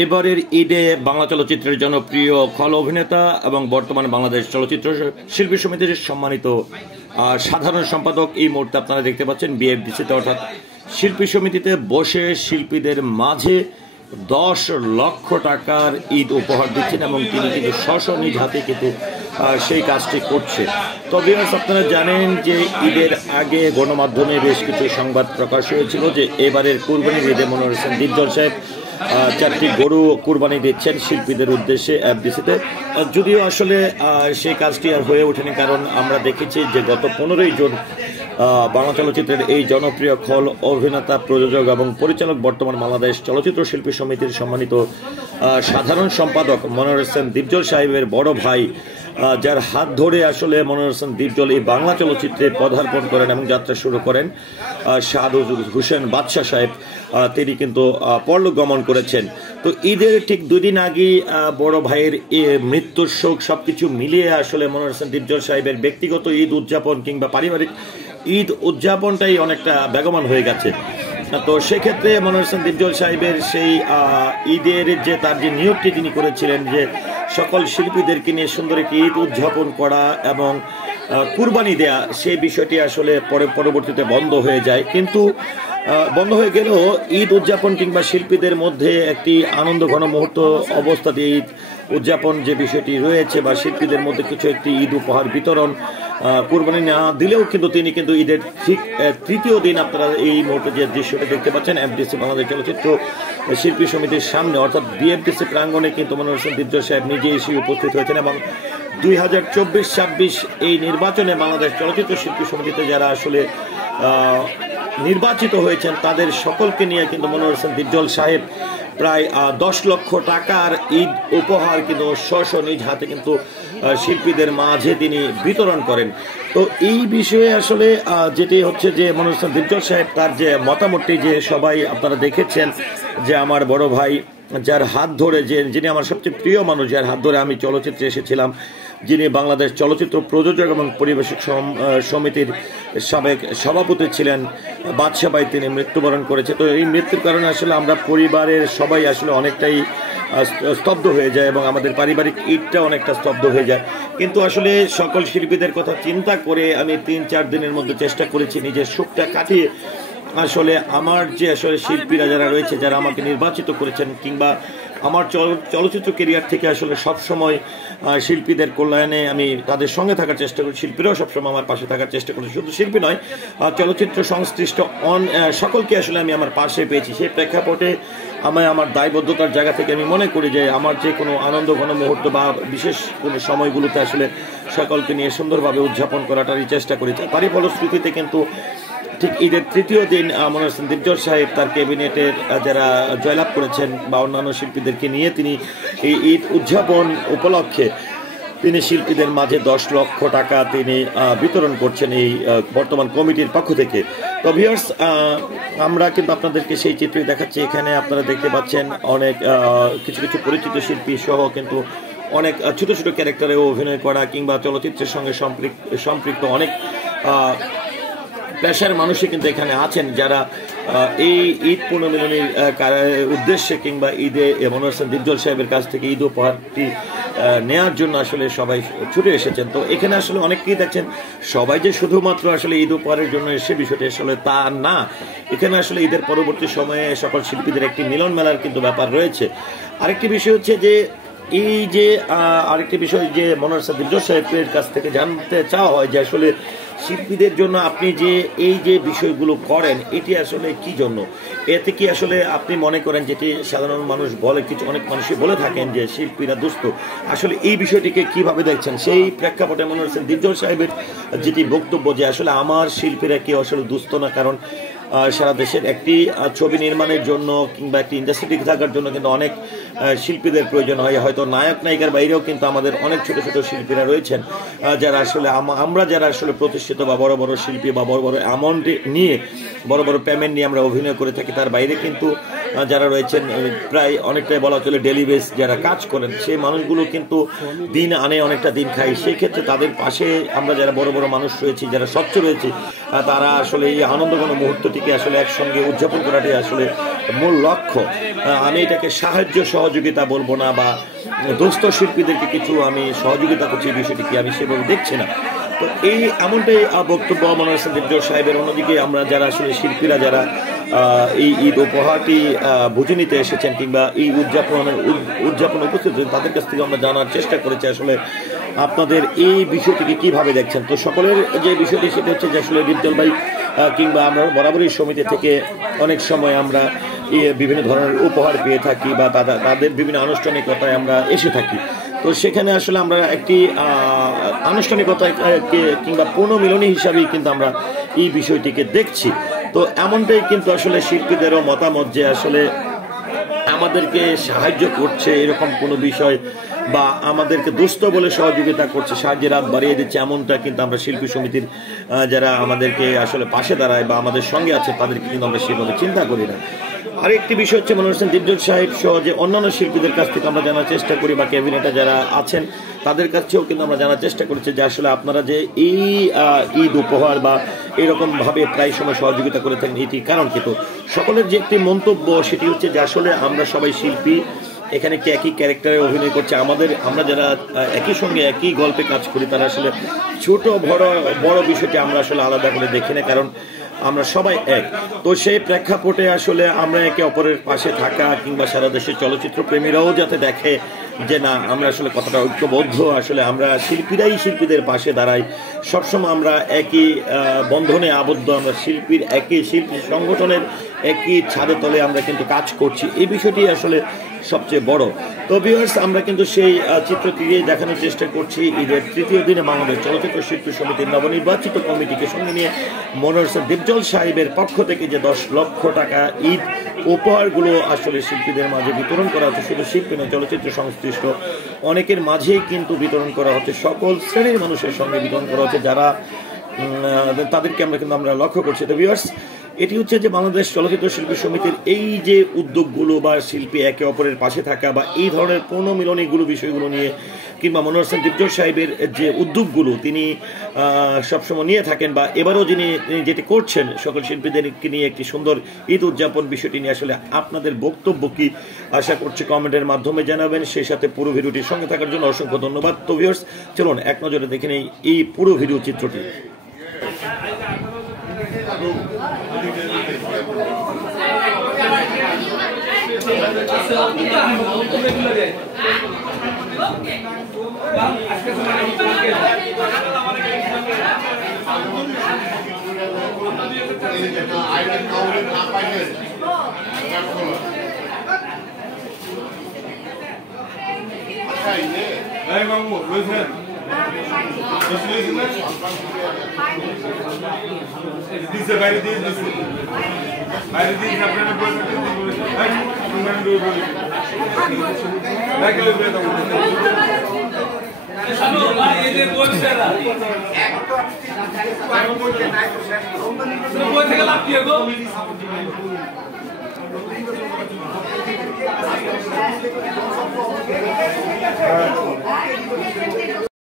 এবারের ঈদে বাংলা চলচ্চিত্রের জনপ্রিয় খল অভিনেতা এবং বর্তমানে বাংলাদেশ চলচ্চিত্র শিল্পী সমিতির সম্মানিত সাধারণ সম্পাদক এই মুহূর্তে আপনারা দেখতে পাচ্ছেন বিএফডিসিতে, অর্থাৎ শিল্পী সমিতিতে বসে শিল্পীদের মাঝে 10 লক্ষ টাকার ঈদ উপহার দিচ্ছেন এবং তিনি কিন্তু নিজ হাতে কিন্তু সেই কাজটি করছে। তবে আপনারা জানেন যে ঈদের আগে গণমাধ্যমে বেশ কিছু সংবাদ প্রকাশ হয়েছিল যে এবারের কুরবানির ঈদে মনোয়ার হোসেন দীপজল সাহেব 4টি গরু কুরবানি দিচ্ছেন শিল্পীদের উদ্দেশ্যে এফডিসিতে। যদিও আসলে সেই কাজটি আর হয়ে ওঠেনি, কারণ আমরা দেখেছি যে গত 15ই জুন বাংলা চলচ্চিত্রের এই জনপ্রিয় খল অভিনেতা, প্রযোজক এবং পরিচালক, বর্তমান বাংলাদেশ চলচ্চিত্র শিল্পী সমিতির সম্মানিত সাধারণ সম্পাদক মনোয়ার হোসেন দীপজল সাহেবের বড় ভাই, যার হাত ধরে আসলে মনোয়ার হোসেন দীপজল এই বাংলা চলচ্চিত্রে পদার্পণ করেন এবং যাত্রা শুরু করেন, শাহাদ হোসেন বাদশাহ সাহেব, তিনি কিন্তু পরলোক গমন করেছেন। তো ঈদের ঠিক 2 দিন আগে বড় ভাইয়ের মৃত্যুর শোক সবকিছু মিলিয়ে আসলে মনোয়ার হোসেন দীপজল সাহেবের ব্যক্তিগত ঈদ উদযাপন কিংবা পারিবারিক ঈদ উদযাপনটাই অনেকটা বেগবান হয়ে গেছে। তো সেক্ষেত্রে মনোয়ার হোসেন দীপজল সাহেবের সেই ঈদের যে তার যে নিয়োগটি তিনি করেছিলেন যে সকল শিল্পীদেরকে নিয়ে সুন্দর একটি ঈদ উদযাপন করা এবং কুরবানি দেয়া, সেই বিষয়টি আসলে পরবর্তীতে বন্ধ হয়ে যায়। কিন্তু বন্ধ হয়ে গেলেও ঈদ উদযাপন কিংবা শিল্পীদের মধ্যে একটি আনন্দ ঘন মুহূর্ত অবস্থা দিয়ে ঈদ উদযাপন যে বিষয়টি রয়েছে বা শিল্পীদের মধ্যে কিছু একটি ঈদ উপহার বিতরণ, কুরবানি না দিলেও কিন্তু তিনি কিন্তু ঈদের ঠিক 3য় দিন আপনারা এই মুহূর্তে যে দৃশ্যটা দেখতে পাচ্ছেন এফডিসি বাংলাদেশ চলচ্চিত্র শিল্পী সমিতির সামনে, অর্থাৎ বিএফডিসি প্রাঙ্গণে কিন্তু মনোয়ার হোসেন দীপজল সাহেব নিজে এসে উপস্থিত হয়েছেন এবং 2024-26 এই নির্বাচনে বাংলাদেশ চলচ্চিত্র শিল্পী সমিতিতে যারা আসলে নির্বাচিত হয়েছেন তাদের সকলকে নিয়ে কিন্তু মনোয়ার হোসেন দীপজল সাহেব প্রায় 10 লক্ষ টাকার ঈদ উপহার কিন্তু নিজ হাতে কিন্তু শিল্পীদের মাঝে তিনি বিতরণ করেন। তো এই বিষয়ে আসলে যেটি হচ্ছে যে মনোয়ার হোসেন দীপজল সাহেব তার যে মতামতটি যে সবাই আপনারা দেখেছেন যে আমার বড় ভাই, যার হাত ধরে যিনি আমার সবচেয়ে প্রিয় মানুষ, যার হাত ধরে আমি চলচ্চিত্রে এসেছিলাম, যিনি বাংলাদেশ চলচ্চিত্র প্রযোজক এবং পরিবেশক সমিতির সাবেক সভাপতি ছিলেন, বাদশা ভাই, তিনি মৃত্যুবরণ করেছে। তো এই মৃত্যুর কারণে আসলে আমরা পরিবারের সবাই আসলে অনেকটাই স্তব্ধ হয়ে যায় এবং আমাদের পারিবারিক ঈদটা অনেকটা স্তব্ধ হয়ে যায়। কিন্তু আসলে সকল শিল্পীদের কথা চিন্তা করে আমি 3-4 দিনের মধ্যে চেষ্টা করেছি নিজের সুখটা কাটিয়ে আসলে আমার যে আসলে শিল্পীরা যারা রয়েছে, যারা আমাকে নির্বাচিত করেছেন কিংবা আমার চলচ্চিত্র কেরিয়ার থেকে আসলে সবসময় শিল্পীদের কল্যাণে আমি তাদের সঙ্গে থাকার চেষ্টা করি, শিল্পীরাও সবসময় আমার পাশে থাকার চেষ্টা করি। শুধু শিল্পী নয়, চলচ্চিত্র সংশ্লিষ্ট সকলকে আসলে আমি আমার পাশে পেয়েছি। সেই প্রেক্ষাপটে আমার দায়বদ্ধতার জায়গা থেকে আমি মনে করি যে আমার যে কোনো আনন্দ ঘন মুহূর্ত বা বিশেষ কোনো সময়গুলোতে আসলে সকলকে নিয়ে সুন্দরভাবে উদযাপন করাটারই চেষ্টা করি। তারই ফলশ্রুতিতে কিন্তু ঠিক ঈদের 3য় দিন মনোয়ার হোসেন দীপজল সাহেব তার ক্যাবিনেটের যারা জয়লাভ করেছেন বা অন্যান্য শিল্পীদেরকে নিয়ে তিনি এই ঈদ উদযাপন উপলক্ষে তিনি শিল্পীদের মাঝে 10 লক্ষ টাকা তিনি বিতরণ করছেন এই বর্তমান কমিটির পক্ষ থেকে। তো ভিউয়ার্স, আমরা কিন্তু আপনাদেরকে সেই চিত্রই দেখাচ্ছি। এখানে আপনারা দেখতে পাচ্ছেন অনেক কিছু কিছু পরিচিত শিল্পী সহ কিন্তু অনেক ছোট ছোট ক্যারেক্টারে অভিনয় করা কিংবা চলচ্চিত্রের সঙ্গে সম্পৃক্ত অনেক পেশার মানুষই কিন্তু এখানে আছেন, যারা এই ঈদ পুনর্মিলনীর উদ্দেশ্যে কিংবা ঈদে মনোয়ার হোসেন দীপজল সাহেবের কাছ থেকে ঈদ উপহারটি নেওয়ার জন্য আসলে সবাই ছুটে এসেছেন। তো এখানে আসলে অনেকেই দেখছেন সবাই যে শুধুমাত্র আসলে ঈদ উপহারের জন্য এসে বিষয়টি আসলে তা না, এখানে আসলে ঈদের পরবর্তী সময়ে সকল শিল্পীদের একটি মিলন মেলার কিন্তু ব্যাপার রয়েছে। আরেকটি বিষয় হচ্ছে যে এই যে আরেকটি বিষয় যে মনোয়ার হোসেন দীপজল সাহেবের কাছ থেকে জানতে চাওয়া হয় যে আসলে শিল্পীদের জন্য আপনি যে এই যে বিষয়গুলো করেন এটি আসলে কি জন্য, এতে কি আসলে আপনি মনে করেন যেটি সাধারণ মানুষ বলে, কিছু অনেক মানুষই বলে থাকেন যে শিল্পীরা দুস্থ, আসলে এই বিষয়টিকে কিভাবে দেখছেন? সেই প্রেক্ষাপটে মনোয়ার হোসেন দীপজল সাহেবের যেটি বক্তব্য যে আসলে আমার শিল্পীরা কেউ আসলে দুস্থ না, কারণ সারা দেশের একটি ছবি নির্মাণের জন্য কিংবা একটি ইন্ডাস্ট্রি থাকার জন্য কিন্তু অনেক শিল্পীদের প্রয়োজন হয়। হয়তো নায়ক নায়িকার বাইরেও কিন্তু আমাদের অনেক ছোট ছোট শিল্পীরা রয়েছেন যারা আসলে আমরা যারা আসলে প্রতিষ্ঠিত বা বড় বড় শিল্পী বা বড় বড় অ্যামাউন্ট নিয়ে বড় বড় পেমেন্ট নিয়ে আমরা অভিনয় করে থাকি, তার বাইরে কিন্তু যারা রয়েছেন প্রায় অনেকটাই বলা চলে ডেলি বেস যারা কাজ করেন, সেই মানুষগুলো কিন্তু দিন আনে অনেকটা দিন খায়। সেই ক্ষেত্রে তাদের পাশে আমরা যারা বড় বড় মানুষ রয়েছি, যারা স্বচ্ছ রয়েছি, তারা আসলে এই আনন্দঘন মুহূর্তটিকে আসলে একসঙ্গে উদযাপন করাটাই আসলে মূল লক্ষ্য। আমি এটাকে সাহায্য সহযোগিতা বলবো না, বা দুস্থ শিল্পীদেরকে কিছু আমি সহযোগিতা করছি, এই বিষয়টি কি আমি সেভাবে দেখছি না। তো এই এমনটাই বক্তব্য মনোয়ার হোসেন দীপজল সাহেবের। অন্যদিকে আমরা যারা আসলে শিল্পীরা যারা এই ঈদ উপহারটি বুঝে নিতে এসেছেন কিংবা এই উদযাপনে উপস্থিত হয়েছেন, তাদের কাছ থেকে আমরা জানার চেষ্টা করেছি আসলে আপনাদের এই বিষয়টিকে কিভাবে দেখছেন। তো সকলের যে বিষয়টি সেটা হচ্ছে যে আসলে দীপজল ভাই কিংবা আমরা বরাবরই সমিতি থেকে অনেক সময় আমরা বিভিন্ন ধরনের উপহার পেয়ে থাকি বা তাদের বিভিন্ন আনুষ্ঠানিকতায় আমরা এসে থাকি। তো সেখানে আসলে আমরা একটি আনুষ্ঠানিকতায় কিংবা পুনর্মিলনী হিসাবেই কিন্তু আমরা এই বিষয়টিকে দেখছি। তো এমনটাই কিন্তু আসলে শিল্পীদেরও মতামত যে আসলে আমাদেরকে সাহায্য করছে এরকম কোনো বিষয় বা আমাদেরকে দুস্থ বলে সহযোগিতা করছে, সাহায্যের হাত বাড়িয়ে দিচ্ছে, এমনটা কিন্তু আমরা শিল্পী সমিতির যারা আমাদেরকে আসলে পাশে দাঁড়ায় বা আমাদের সঙ্গে আছে তাদেরকে কিন্তু আমরা সেভাবে চিন্তা করি না। আরেকটি বিষয় হচ্ছে মনোয়ার হোসেন দীপজল সাহেব সহ যে অন্যান্য শিল্পীদের কাছ থেকে আমরা জানার চেষ্টা করি বা ক্যাবিনেটে যারা আছেন তাদের কাছেও কিন্তু আমরা জানার চেষ্টা করেছি যে আসলে আপনারা যে এই ঈদ উপহার বা এরকমভাবে প্রায় সময় সহযোগিতা করে থাকেন, এটি কারণ কিন্তু সকলের যে একটি মন্তব্য সেটি হচ্ছে যে আসলে আমরা সবাই শিল্পী, এখানে কি একই ক্যারেক্টারে অভিনয় করছে, আমরা যারা একই সঙ্গে একই গল্পে কাজ করি তারা আসলে ছোট বড় বিষয়টি আমরা আসলে আলাদা করে দেখি না, কারণ আমরা সবাই এক। তো সেই প্রেক্ষাপটে আসলে আমরা একে অপরের পাশে থাকা কিংবা সারা দেশের চলচ্চিত্র প্রেমীরাও যাতে দেখে যে না আমরা আসলে কতটা ঐক্যবদ্ধ, আসলে আমরা শিল্পীরাই শিল্পীদের পাশে দাঁড়াই, সবসময় আমরা একই বন্ধনে আবদ্ধ, আমরা একই শিল্পী সংগঠনের একই ছাদের তলে আমরা কিন্তু কাজ করছি, এই বিষয়টি আসলে সবচেয়ে বড়। তো ভিউয়ার্স, আমরা কিন্তু সেই চিত্রটি দেখানোর চেষ্টা করছি ঈদের তৃতীয় দিনে বাংলাদেশ চলচ্চিত্র শিল্পী সমিতির নবনির্বাচিত কমিটিকে সঙ্গে নিয়ে মনোয়ার হোসেন দীপজল সাহেবের পক্ষ থেকে যে 10 লক্ষ টাকা ঈদ উপহারগুলো আসলে শিল্পীদের মাঝে বিতরণ করা হচ্ছে, শুধু শিল্পী নয় চলচ্চিত্র সংশ্লিষ্ট অনেকের মাঝেই কিন্তু বিতরণ করা হচ্ছে, সকল শ্রেণীর মানুষের সঙ্গে বিতরণ করা হচ্ছে, যারা তাদেরকে আমরা লক্ষ্য করছি। তো ভিউয়ার্স, এটি হচ্ছে যে বাংলাদেশ চলচ্চিত্র শিল্পী সমিতির এই যে উদ্যোগগুলো বা শিল্পী একে অপরের পাশে থাকা বা এই ধরনের পুনর্মিলনীগুলো বিষয়গুলো নিয়ে কিংবা মনোয়ার হোসেন দীপজল সাহেবের যে উদ্যোগগুলো তিনি সবসময় নিয়ে থাকেন বা এবারও যিনি যেটি করছেন সকল শিল্পীদেরকে নিয়ে একটি সুন্দর ঈদ উদযাপন, বিষয়টি নিয়ে আসলে আপনাদের বক্তব্য কি আশা করছি কমেন্টের মাধ্যমে জানাবেন। সেই সাথে পুরো ভিডিওটির সঙ্গে থাকার জন্য অসংখ্য ধন্যবাদ। তো ভিউয়ার্স, চলুন এক নজরে দেখে নেই এই পুরো ভিডিও চিত্রটি। দিছে বাইরে দিয়ে দিছে বাইরে দিয়ে আপনারা বলতে লাগলে বেটা শুনো ভাই এই যে বলছে না আমি বলতে নাই তো শেষ বলতে থেকে লাভ কি গো